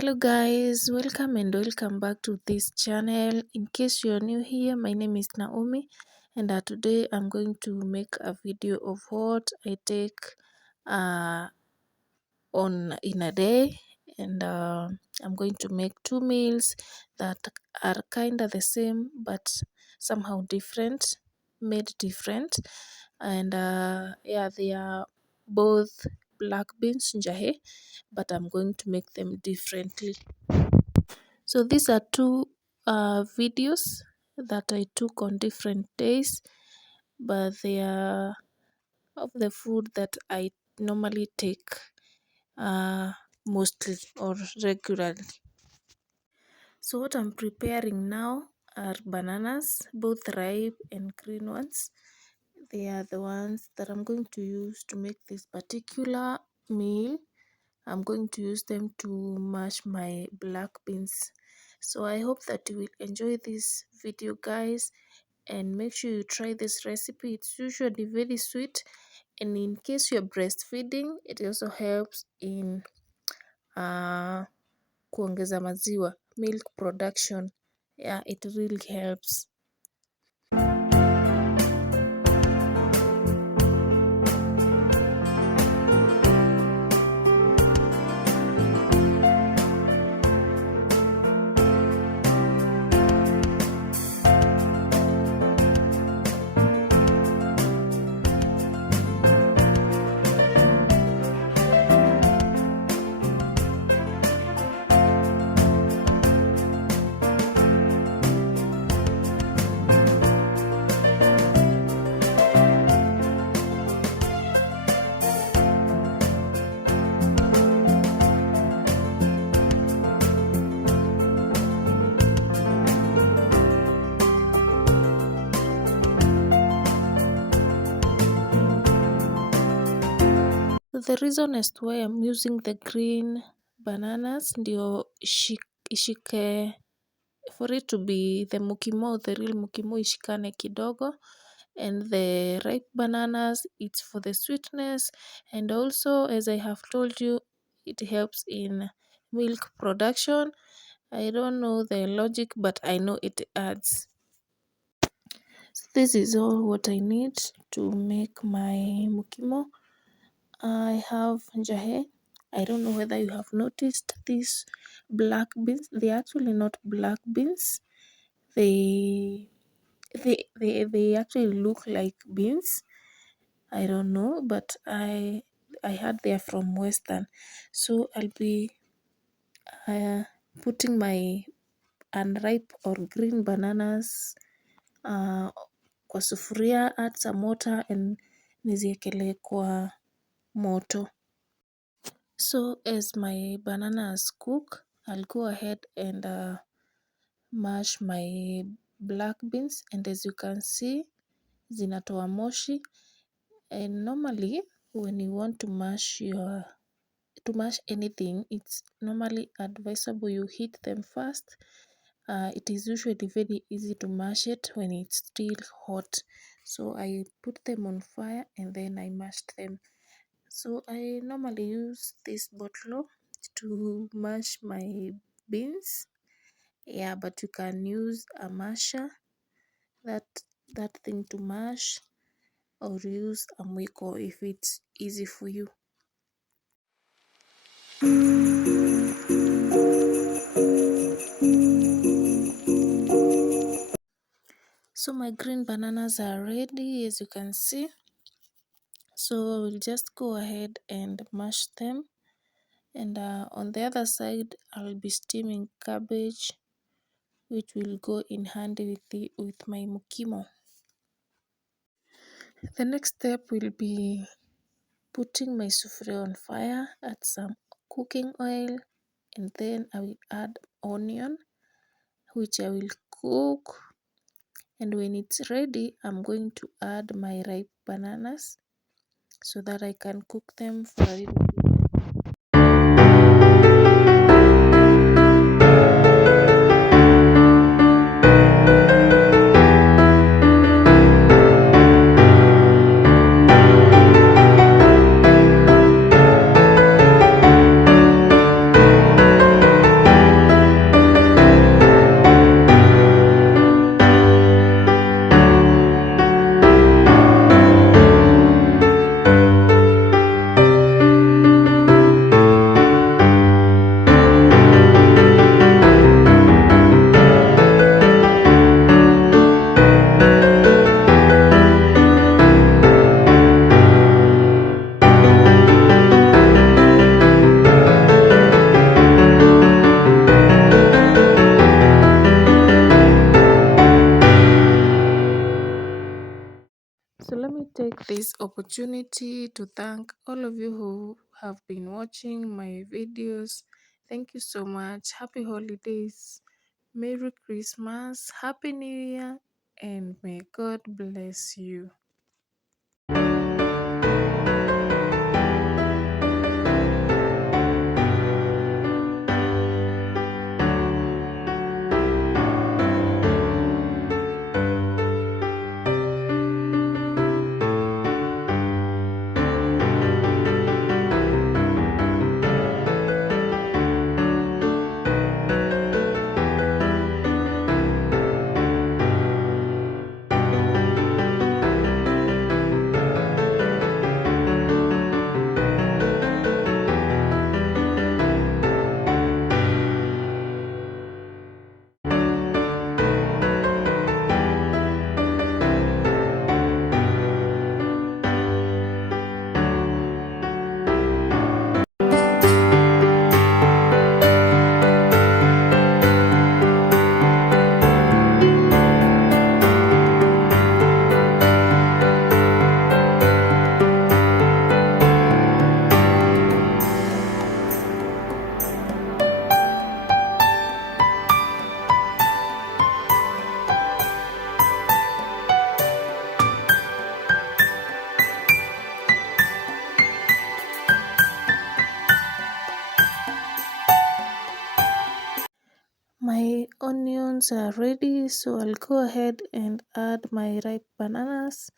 Hello guys, welcome back to this channel. In case you're new here, my name is Naomi, and today I'm going to make a video of what I take uh, on in a day, and I'm going to make two meals that are kind of the same but somehow different, made different, and yeah, they are both black beans Njahi, but I'm going to make them differently. So these are two videos that I took on different days, but they are of the food that I normally take mostly or regularly. So what I'm preparing now are bananas, both ripe and green ones. They are the ones that I'm going to use to make this particular meal. I'm going to use them to mash my black beans. So I hope that you will enjoy this video guys, and make sure you try this recipe. It's usually very sweet, and in case you're breastfeeding, it also helps in kuongeza maziwa, milk production. Yeah, it really helps. The reason as to why I'm using the green bananas ndio ishike, for it to be the mukimo, the real mukimo ishikane kidogo, and the ripe bananas, it's for the sweetness, and also as I have told you, it helps in milk production. I don't know the logic, but I know it adds. So this is all what I need to make my mukimo. I have Njahi. I don't know whether you have noticed these black beans. They're actually not black beans. They actually look like beans. I don't know, but I heard they are from Western. So I'll be putting my unripe or green bananas kwa sufuria, add some water and niziekelee kwa moto. So as my bananas cook, I'll go ahead and mash my black beans, and as you can see, zinatoa moshi. And normally when you want to mash anything, it's normally advisable you heat them first. It is usually very easy to mash it when it's still hot. So I put them on fire and then I mashed them. So I normally use this bottle to mash my beans. Yeah, but you can use a masher, that thing to mash, or use a mwiko if it's easy for you. So my green bananas are ready, as you can see. So we'll just go ahead and mash them, and on the other side I'll be steaming cabbage, which will go in handy with my mukimo. The next step will be putting my sufuria on fire, add some cooking oil, and then I will add onion, which I will cook. And when it's ready, I'm going to add my ripe bananas so that I can cook them for a little bit. let me take this opportunity to thank all of you who have been watching my videos. Thank you so much. Happy holidays, Merry Christmas, Happy New Year, and may God bless you. My onions are ready, so I'll go ahead and add my ripe bananas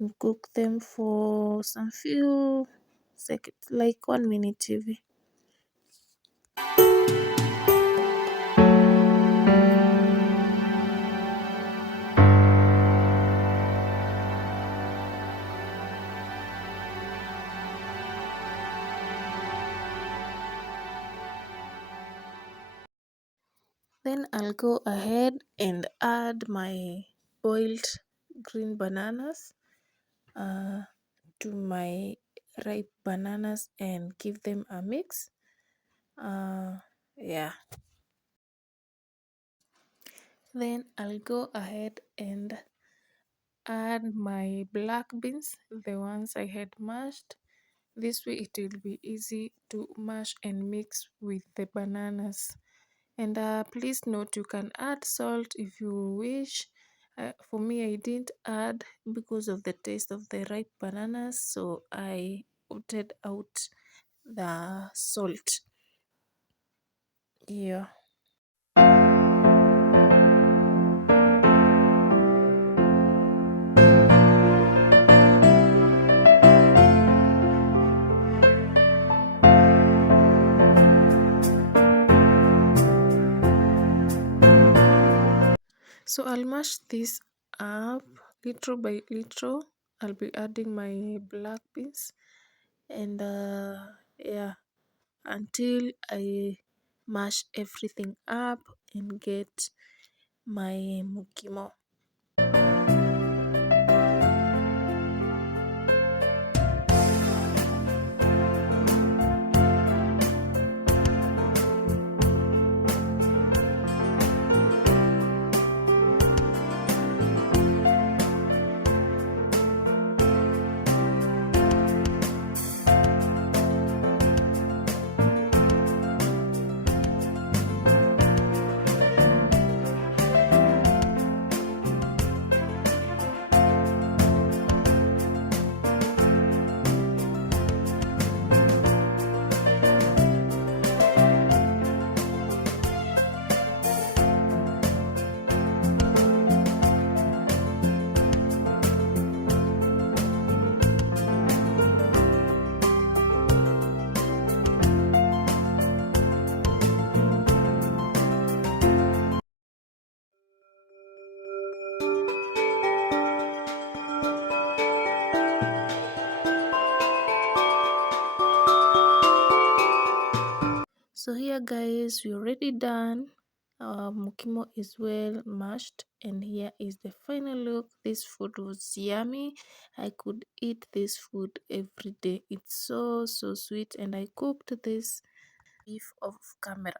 and cook them for some few seconds, like 1 minute TV. Then I'll go ahead and add my boiled green bananas to my ripe bananas and give them a mix. Yeah. Then I'll go ahead and add my black beans, the ones I had mashed. This way it will be easy to mash and mix with the bananas. And please note, you can add salt if you wish. For me, I didn't add because of the taste of the ripe bananas, so I opted out the salt. Yeah. So I'll mash this up little by little. I'll be adding my black beans and yeah, until I mash everything up and get my mukimo. So here guys, we're already done. Our mukimo is well mashed, and here is the final look. This food was yummy. I could eat this food every day. It's so sweet, and I cooked this beef off camera.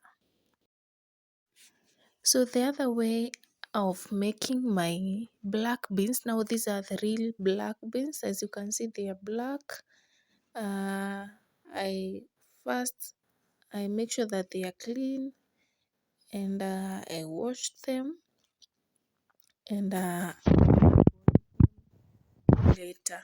So the other way of making my black beans. Now these are the real black beans. As you can see, they are black. I first I make sure that they are clean, and I wash them, and later.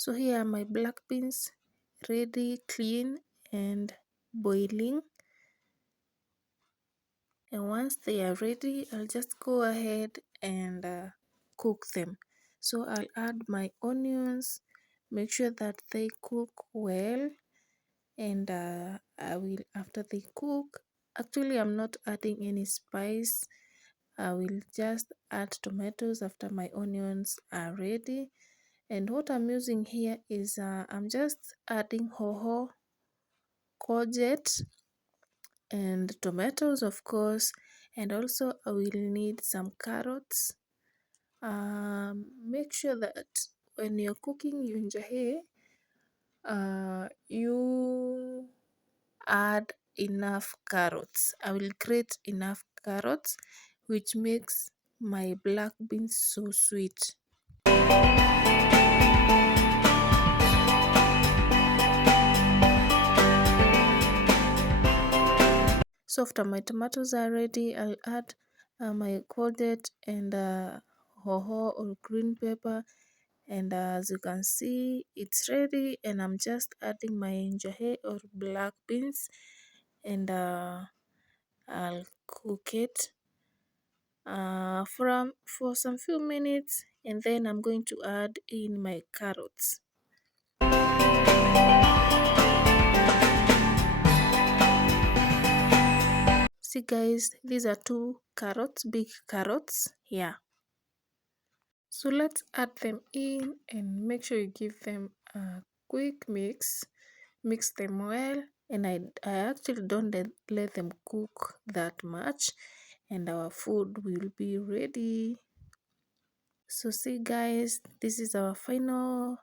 So here are my black beans, ready, clean, and boiling. And once they are ready, I'll just go ahead and cook them. So I'll add my onions, make sure that they cook well, and I will, after they cook, actually I'm not adding any spice. I will just add tomatoes after my onions are ready. And what I'm using here is I'm just adding hoho, courgette, and tomatoes, of course. And also I will need some carrots. Make sure that when you're cooking your njahi, you add enough carrots. I will grate enough carrots, which makes my black beans so sweet. So after my tomatoes are ready, I'll add my courgette and hoho or green pepper. And as you can see, it's ready, and I'm just adding my njahi or black beans, and I'll cook it for some few minutes, and then I'm going to add in my carrots. See guys, these are two carrots, big carrots. Yeah. So let's add them in and make sure you give them a quick mix. Mix them well, and I actually don't let them cook that much, and our food will be ready. So see guys, this is our final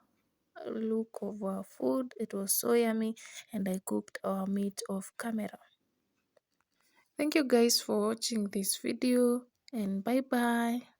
look of our food. It was so yummy, and I cooked our meat off camera. Thank you guys for watching this video, and bye bye.